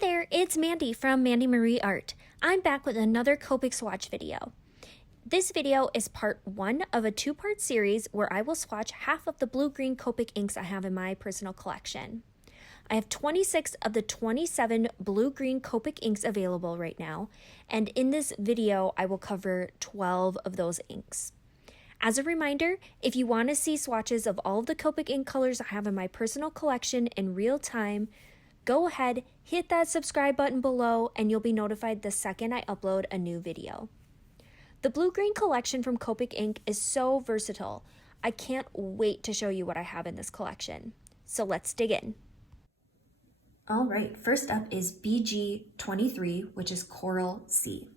there, it's Mandy from Mandy Marie Art. I'm back with another Copic swatch video. This video is part 1 of a 2-part series where I will swatch half of the blue-green Copic inks I have in my personal collection. I have 26 of the 27 blue-green Copic inks available right now, and in this video I will cover 12 of those inks. As a reminder, if you want to see swatches of all of the Copic ink colors I have in my personal collection in real time, go ahead, hit that subscribe button below, and you'll be notified the second I upload a new video. The blue-green collection from Copic Ink is so versatile. I can't wait to show you what I have in this collection. So let's dig in. All right, first up is BG23, which is Coral Sea.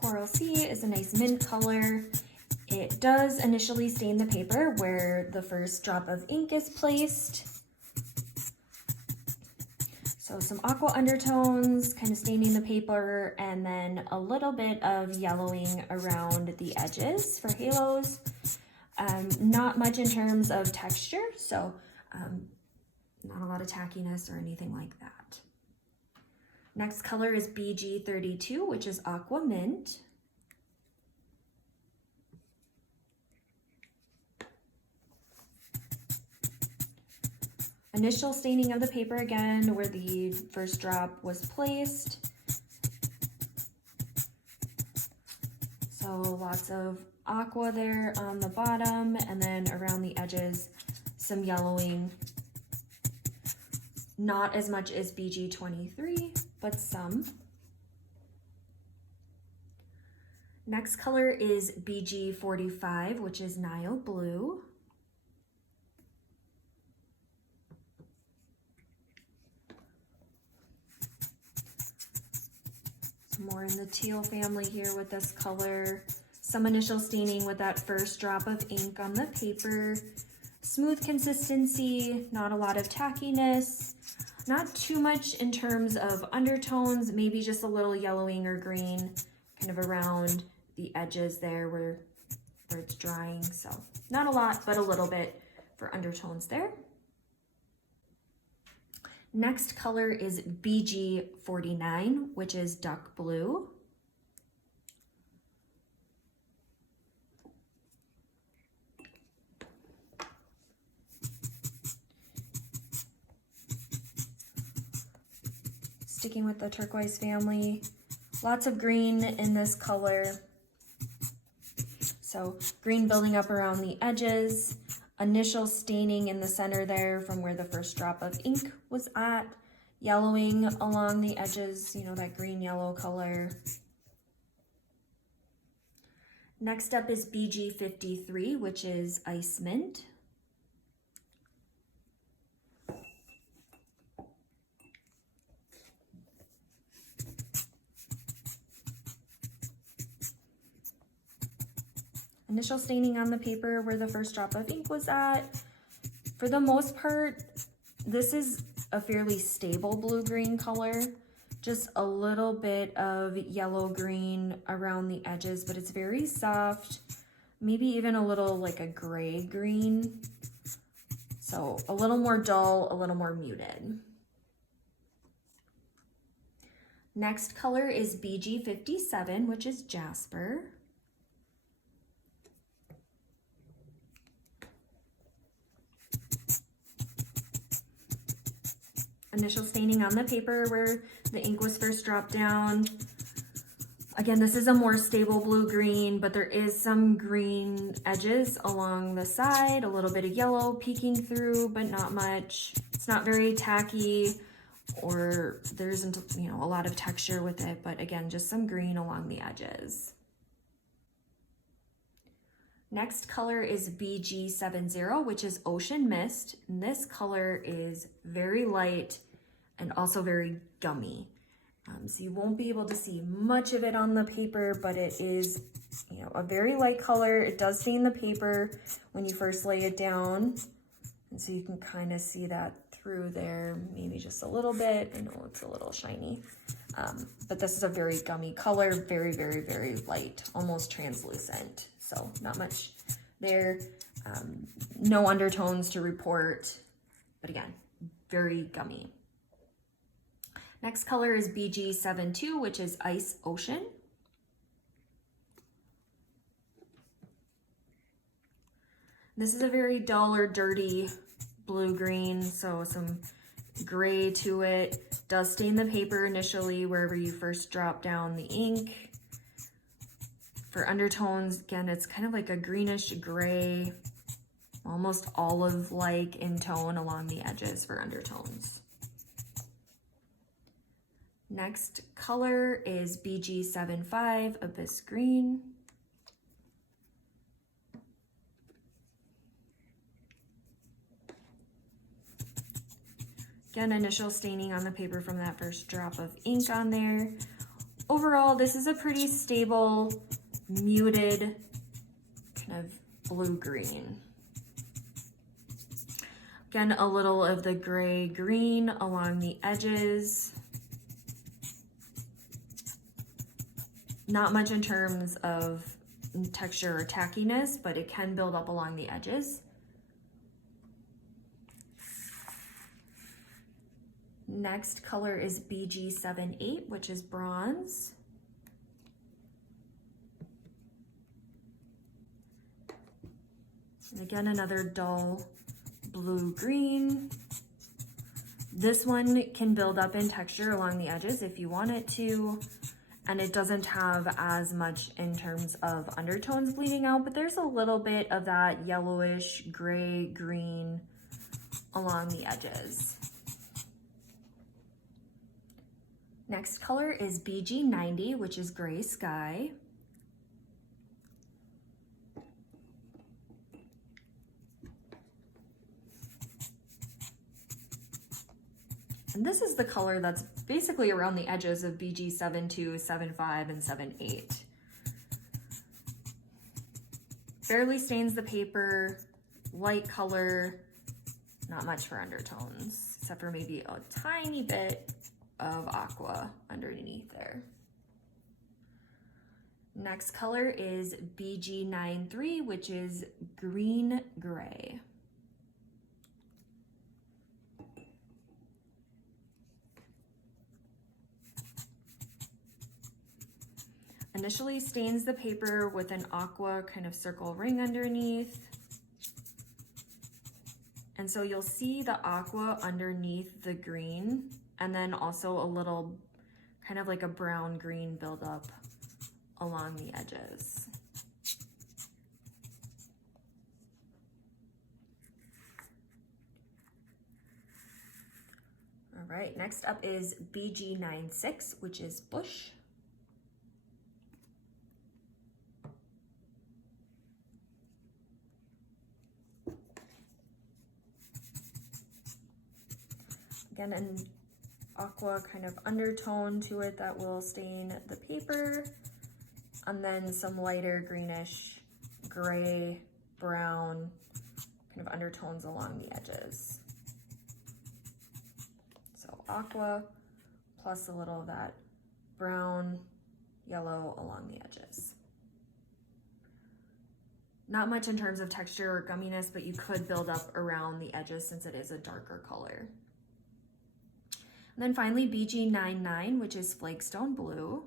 Coral Sea is a nice mint color. It does initially stain the paper where the first drop of ink is placed. So some aqua undertones, kind of staining the paper, and then a little bit of yellowing around the edges for halos. Not much in terms of texture, so not a lot of tackiness or anything like that. Next color is BG32, which is Aqua Mint. Initial staining of the paper again, where the first drop was placed. So lots of aqua there on the bottom, and then around the edges, some yellowing. Not as much as BG23, but some. Next color is BG45, which is Nile Blue. Some more in the teal family here with this color. Some initial staining with that first drop of ink on the paper. Smooth consistency, not a lot of tackiness. Not too much in terms of undertones, maybe just a little yellowing or green kind of around the edges there where it's drying. So not a lot, but a little bit for undertones there. Next color is BG49, which is Duck Blue. Sticking with the turquoise family, lots of green in this color. So green building up around the edges, initial staining in the center there from where the first drop of ink was at, yellowing along the edges, you know, that green yellow color. Next up is BG53, which is Ice Mint. Initial staining on the paper where the first drop of ink was at. For the most part, this is a fairly stable blue-green color. Just a little bit of yellow-green around the edges, but it's very soft. Maybe even a little like a gray-green. So a little more dull, a little more muted. Next color is BG57, which is Jasper. Initial staining on the paper where the ink was first dropped down. Again, this is a more stable blue-green, but there is some green edges along the side, a little bit of yellow peeking through, but not much. It's not very tacky, or there isn't, you know, a lot of texture with it, but again, just some green along the edges. Next color is BG70, which is Ocean Mist. And this color is very light and also very gummy. So you won't be able to see much of it on the paper, but it is, you know, a very light color. It does stain the paper when you first lay it down. And so you can kind of see that through there, maybe just a little bit. I know it's a little shiny, but this is a very gummy color, very, very, very light, almost translucent. So not much there. No undertones to report, but again, very gummy. Next color is BG72, which is Ice Ocean. This is a very dull or dirty blue-green, so some gray to it. Does stain the paper initially wherever you first drop down the ink. For undertones, again, it's kind of like a greenish gray, almost olive-like in tone along the edges for undertones. Next color is BG75, Abyss Green. Again, initial staining on the paper from that first drop of ink on there. Overall, this is a pretty stable, muted kind of blue-green. Again, a little of the gray-green along the edges. Not much in terms of texture or tackiness, but it can build up along the edges. Next color is BG78, which is bronze. And again, another dull blue-green. This one can build up in texture along the edges if you want it to, and it doesn't have as much in terms of undertones bleeding out, but there's a little bit of that yellowish gray-green along the edges. Next color is BG90, which is Gray Sky. And this is the color that's basically around the edges of BG72, 75, and 78. Barely stains the paper, light color, not much for undertones, except for maybe a tiny bit of aqua underneath there. Next color is BG93, which is Green Gray. Initially stains the paper with an aqua kind of circle ring underneath. And so you'll see the aqua underneath the green, and then also a little kind of like a brown green buildup along the edges. All right, next up is BG96, which is Bush. Again, an aqua kind of undertone to it that will stain the paper, and then some lighter greenish, gray, brown kind of undertones along the edges. So aqua plus a little of that brown, yellow along the edges. Not much in terms of texture or gumminess, but you could build up around the edges since it is a darker color. And then finally BG99, which is Flagstone Blue.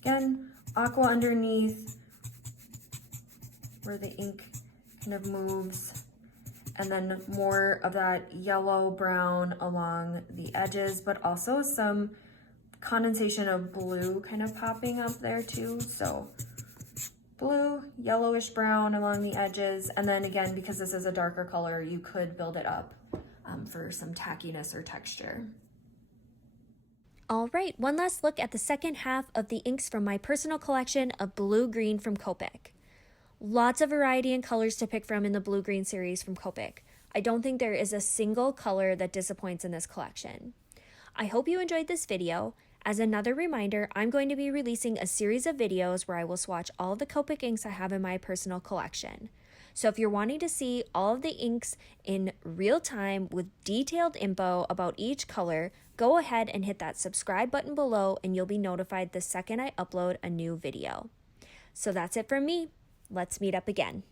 Again, aqua underneath where the ink kind of moves, and then more of that yellow brown along the edges, but also some condensation of blue kind of popping up there too. So blue, yellowish brown along the edges, and then again, because this is a darker color, you could build it up for some tackiness or texture. All right, one last look at the second half of the inks from my personal collection of blue-green from Copic. Lots of variety and colors to pick from in the blue-green series from Copic. I don't think there is a single color that disappoints in this collection. I hope you enjoyed this video. As another reminder, I'm going to be releasing a series of videos where I will swatch all of the Copic inks I have in my personal collection. So if you're wanting to see all of the inks in real time with detailed info about each color, go ahead and hit that subscribe button below and you'll be notified the second I upload a new video. So that's it from me. Let's meet up again.